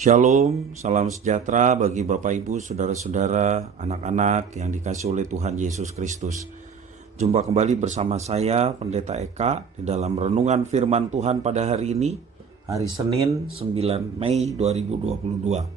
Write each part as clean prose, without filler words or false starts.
Shalom, salam sejahtera bagi Bapak Ibu, Saudara-saudara, anak-anak yang dikasihi oleh Tuhan Yesus Kristus. Jumpa kembali bersama saya, Pendeta Eka, di dalam renungan firman Tuhan pada hari ini, hari Senin 9 Mei 2022.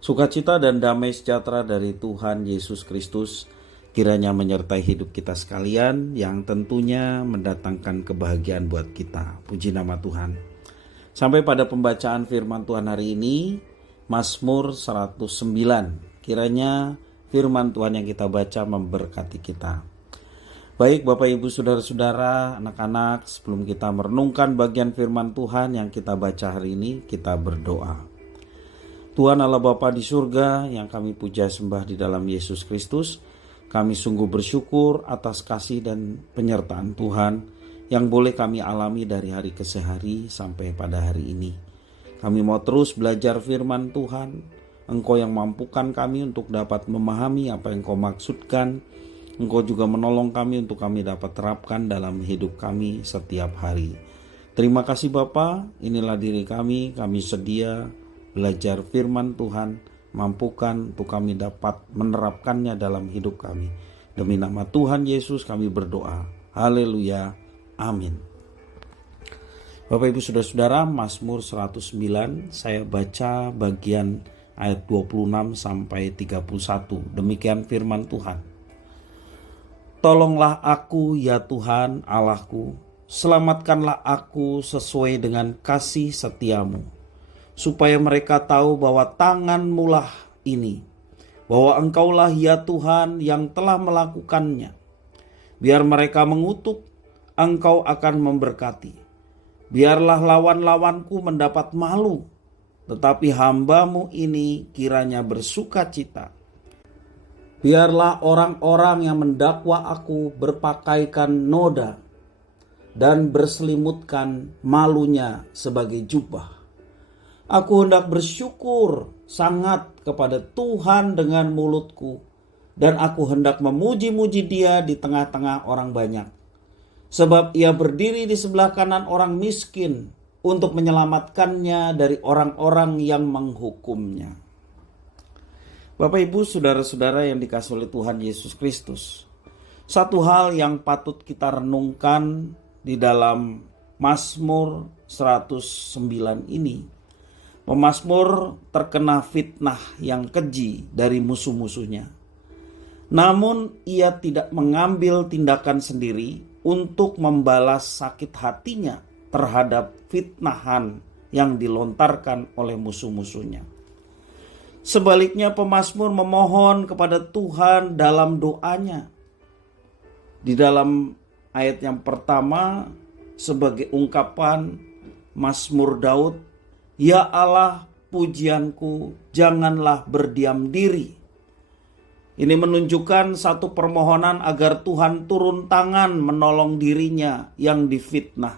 Sukacita dan damai sejahtera dari Tuhan Yesus Kristus kiranya menyertai hidup kita sekalian, yang tentunya mendatangkan kebahagiaan buat kita. Puji nama Tuhan. Sampai pada pembacaan firman Tuhan hari ini, Mazmur 109. Kiranya firman Tuhan yang kita baca memberkati kita. Baik Bapak Ibu Saudara-saudara, anak-anak, sebelum kita merenungkan bagian firman Tuhan yang kita baca hari ini, kita berdoa. Tuhan Allah Bapa di surga yang kami puja sembah di dalam Yesus Kristus, kami sungguh bersyukur atas kasih dan penyertaan Tuhan yang boleh kami alami dari hari ke hari sampai pada hari ini. Kami mau terus belajar firman Tuhan. Engkau yang mampukan kami untuk dapat memahami apa yang Kau maksudkan. Engkau juga menolong kami untuk kami dapat terapkan dalam hidup kami setiap hari. Terima kasih Bapa, inilah diri kami sedia belajar firman Tuhan. Mampukan untuk kami dapat menerapkannya dalam hidup kami. Demi nama Tuhan Yesus kami berdoa. Haleluya. Amin. Bapak Ibu Saudara-saudara, Mazmur 109 saya baca bagian ayat 26 sampai 31. Demikian firman Tuhan. Tolonglah aku ya Tuhan Allahku, selamatkanlah aku sesuai dengan kasih setiamu, supaya mereka tahu bahwa tangan-Mu lah ini, bahwa Engkaulah ya Tuhan yang telah melakukannya. Biar mereka mengutuk, Engkau akan memberkati. Biarlah lawan-lawanku mendapat malu, tetapi hamba-Mu ini kiranya bersuka cita. Biarlah orang-orang yang mendakwa aku berpakaikan noda dan berselimutkan malunya sebagai jubah. Aku hendak bersyukur sangat kepada Tuhan dengan mulutku, dan aku hendak memuji-muji Dia di tengah-tengah orang banyak. Sebab Ia berdiri di sebelah kanan orang miskin untuk menyelamatkannya dari orang-orang yang menghukumnya. Bapak Ibu Saudara-saudara yang dikasihi oleh Tuhan Yesus Kristus, satu hal yang patut kita renungkan di dalam Mazmur 109 ini, pemazmur terkena fitnah yang keji dari musuh-musuhnya. Namun ia tidak mengambil tindakan sendiri untuk membalas sakit hatinya terhadap fitnahan yang dilontarkan oleh musuh-musuhnya. Sebaliknya pemazmur memohon kepada Tuhan dalam doanya. Di dalam ayat yang pertama sebagai ungkapan Mazmur Daud, "Ya Allah pujianku, janganlah berdiam diri." Ini menunjukkan satu permohonan agar Tuhan turun tangan menolong dirinya yang difitnah.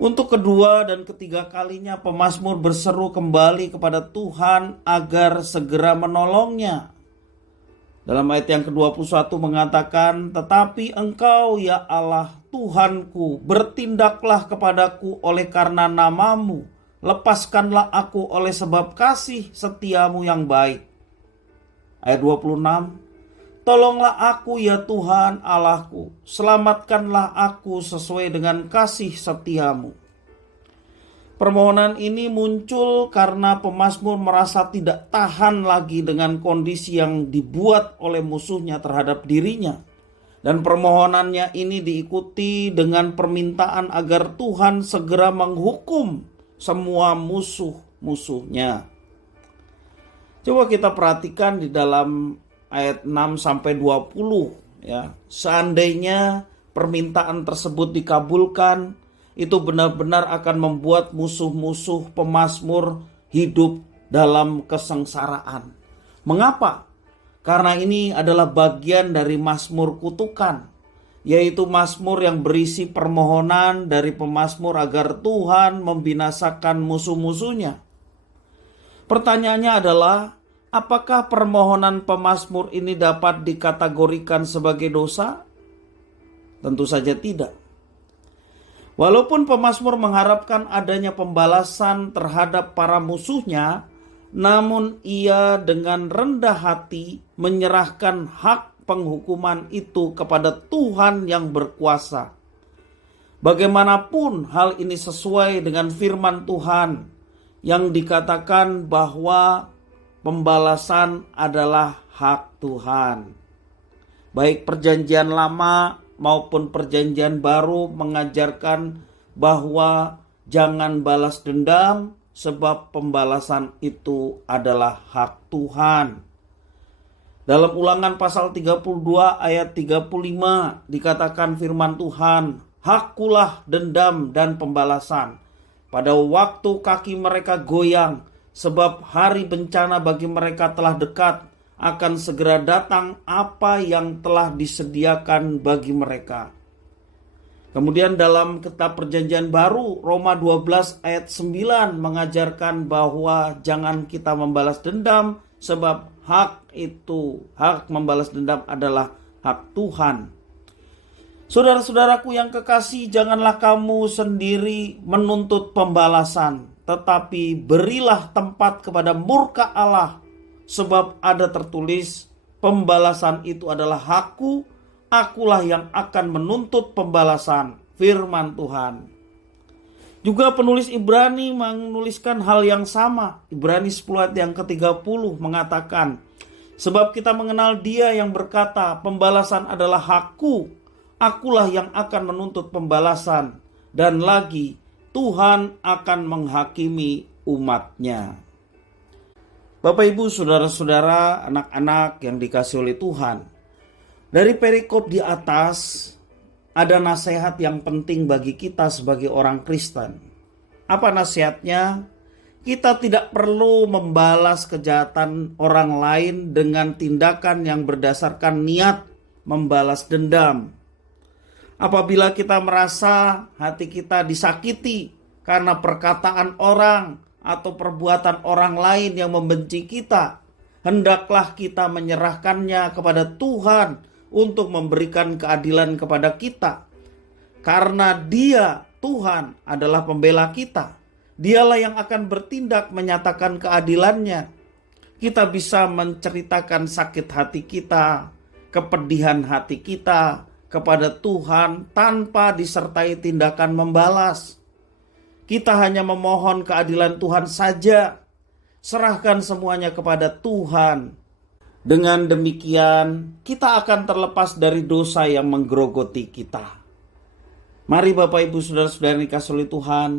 Untuk kedua dan ketiga kalinya pemazmur berseru kembali kepada Tuhan agar segera menolongnya. Dalam ayat yang ke-21 mengatakan, "Tetapi Engkau ya Allah Tuhanku, bertindaklah kepadaku oleh karena nama-Mu. Lepaskanlah aku oleh sebab kasih setiamu yang baik." Ayat 26, "Tolonglah aku ya Tuhan Allahku, selamatkanlah aku sesuai dengan kasih setiamu." Permohonan ini muncul karena pemazmur merasa tidak tahan lagi dengan kondisi yang dibuat oleh musuhnya terhadap dirinya. Dan permohonannya ini diikuti dengan permintaan agar Tuhan segera menghukum semua musuh-musuhnya. Coba kita perhatikan di dalam ayat 6 sampai 20 ya. Seandainya permintaan tersebut dikabulkan, itu benar-benar akan membuat musuh-musuh pemazmur hidup dalam kesengsaraan. Mengapa? Karena ini adalah bagian dari mazmur kutukan, yaitu mazmur yang berisi permohonan dari pemazmur agar Tuhan membinasakan musuh-musuhnya. Pertanyaannya adalah, apakah permohonan pemazmur ini dapat dikategorikan sebagai dosa? Tentu saja tidak. Walaupun pemazmur mengharapkan adanya pembalasan terhadap para musuhnya, namun ia dengan rendah hati menyerahkan hak penghukuman itu kepada Tuhan yang berkuasa. Bagaimanapun hal ini sesuai dengan firman Tuhan yang dikatakan bahwa pembalasan adalah hak Tuhan. Baik perjanjian lama maupun perjanjian baru mengajarkan bahwa jangan balas dendam sebab pembalasan itu adalah hak Tuhan. Dalam Ulangan pasal 32 ayat 35 dikatakan firman Tuhan, "Hakkulah dendam dan pembalasan pada waktu kaki mereka goyang, sebab hari bencana bagi mereka telah dekat, akan segera datang apa yang telah disediakan bagi mereka." Kemudian dalam kitab perjanjian baru Roma 12 ayat 9 mengajarkan bahwa jangan kita membalas dendam sebab hak membalas dendam adalah hak Tuhan. Saudara-saudaraku yang kekasih, janganlah kamu sendiri menuntut pembalasan, tetapi berilah tempat kepada murka Allah, sebab ada tertulis, pembalasan itu adalah hakku, akulah yang akan menuntut pembalasan, firman Tuhan. Juga penulis Ibrani menuliskan hal yang sama. Ibrani 10 ayat yang ke-30 mengatakan, sebab kita mengenal Dia yang berkata, pembalasan adalah hakku, akulah yang akan menuntut pembalasan. Dan lagi, Tuhan akan menghakimi umatnya. Bapak, Ibu, saudara-saudara, anak-anak yang dikasihi oleh Tuhan, dari perikop di atas ada nasihat yang penting bagi kita sebagai orang Kristen. Apa nasihatnya? Kita tidak perlu membalas kejahatan orang lain dengan tindakan yang berdasarkan niat membalas dendam. Apabila kita merasa hati kita disakiti karena perkataan orang atau perbuatan orang lain yang membenci kita, hendaklah kita menyerahkannya kepada Tuhan untuk memberikan keadilan kepada kita. Karena Dia, Tuhan, adalah pembela kita. Dialah yang akan bertindak menyatakan keadilannya. Kita bisa menceritakan sakit hati kita, kepedihan hati kita kepada Tuhan tanpa disertai tindakan membalas. Kita hanya memohon keadilan Tuhan saja. Serahkan semuanya kepada Tuhan. Dengan demikian, kita akan terlepas dari dosa yang menggerogoti kita. Mari Bapak, Ibu, saudara-saudara yang dikasihi oleh Tuhan,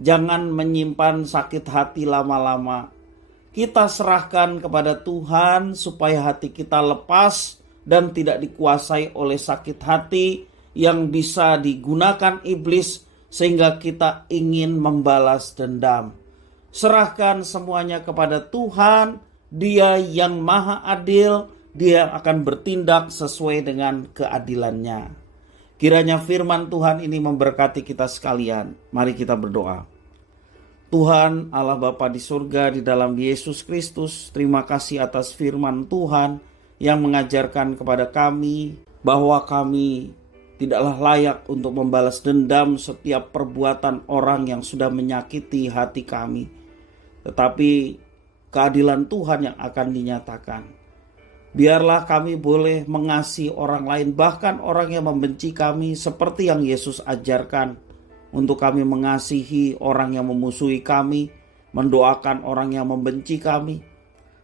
jangan menyimpan sakit hati lama-lama. Kita serahkan kepada Tuhan supaya hati kita lepas dan tidak dikuasai oleh sakit hati yang bisa digunakan iblis sehingga kita ingin membalas dendam. Serahkan semuanya kepada Tuhan, Dia yang maha adil, Dia akan bertindak sesuai dengan keadilannya. Kiranya firman Tuhan ini memberkati kita sekalian. Mari kita berdoa. Tuhan Allah Bapa di surga, di dalam Yesus Kristus, terima kasih atas firman Tuhan yang mengajarkan kepada kami bahwa kami tidaklah layak untuk membalas dendam setiap perbuatan orang yang sudah menyakiti hati kami. Tetapi keadilan Tuhan yang akan dinyatakan. Biarlah kami boleh mengasihi orang lain, bahkan orang yang membenci kami, seperti yang Yesus ajarkan. Untuk kami mengasihi orang yang memusuhi kami, mendoakan orang yang membenci kami.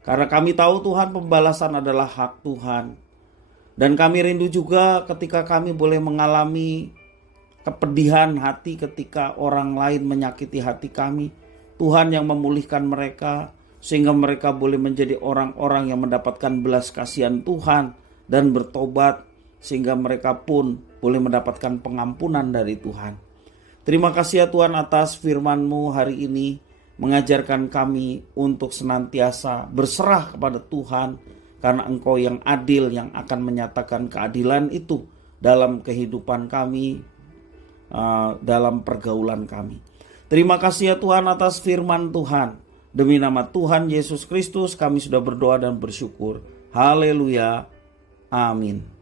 Karena kami tahu Tuhan, pembalasan adalah hak Tuhan. Dan kami rindu juga ketika kami boleh mengalami kepedihan hati ketika orang lain menyakiti hati kami. Tuhan yang memulihkan mereka sehingga mereka boleh menjadi orang-orang yang mendapatkan belas kasihan Tuhan dan bertobat sehingga mereka pun boleh mendapatkan pengampunan dari Tuhan. Terima kasih ya Tuhan atas firman-Mu hari ini mengajarkan kami untuk senantiasa berserah kepada Tuhan. Karena Engkau yang adil yang akan menyatakan keadilan itu dalam kehidupan kami, dalam pergaulan kami. Terima kasih ya Tuhan atas firman Tuhan. Demi nama Tuhan Yesus Kristus kami sudah berdoa dan bersyukur. Haleluya. Amin.